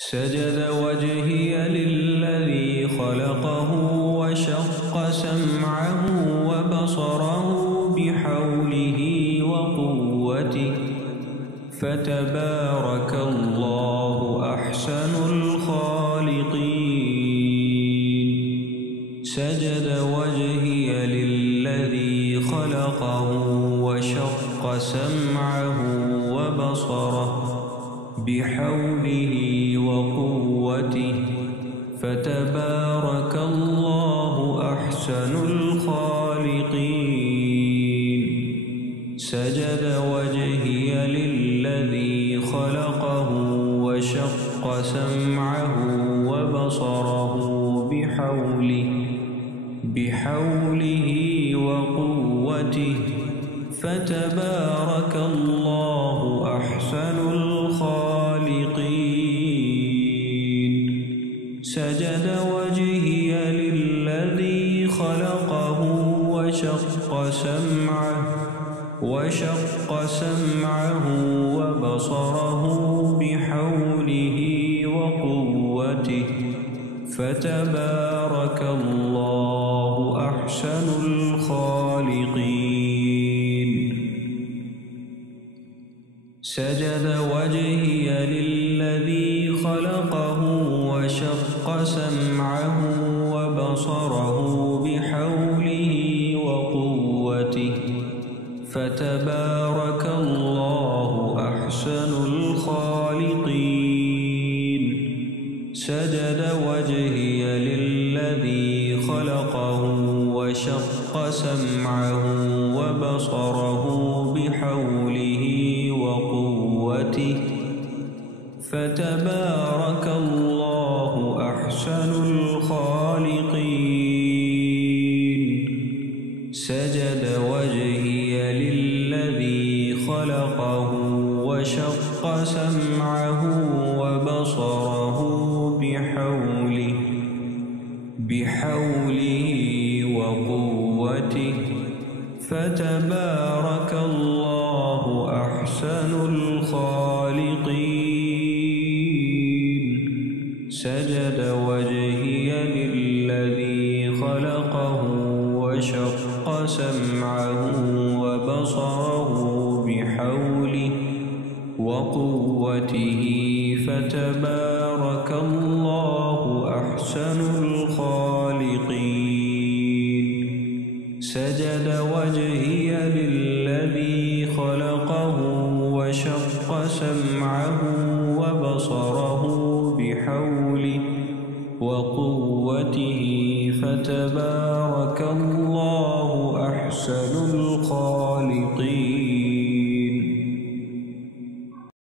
سجد وجهي للذي خلقه وشق سمعه وبصره بحوله وقوته فتبارك الله أحسن الخالقين. سجد وجهي للذي خلقه وشق سمعه وبصره بحوله وقوته فتبارك الله أحسن الخالقين. سجد وجهي للذي خلقه وشق سمعه وبصره بحوله وقوته فتبارك الله أحسن الخالقين. سجد وجهي للذي خلقه وشق سمعه وبصره بحوله وقوته فتبارك الله أحسن الخالقين. سجد وجهي للذي خلقه وشق سمعه وبصره بحوله وقوته فتبارك الله أحسن الخالقين. سجد وجهي للذي خلقه وشق سمعه وبصره بحوله وقوته فتبارك الله أحسن الخالقين. سجد وجهي للذي خلقه وشق سمعه وبصره بحوله وقوته فتبارك الله أحسن الخالقين. سجد وجهي للذي خلقه وشق سمعه وبصره بحوله وقوته فتبارك الله أحسن الخالقين. سجد وجهي للذي خلقه وشق سمعه وبصره بحوله وقوته فتبارك الله أحسن الخالقين.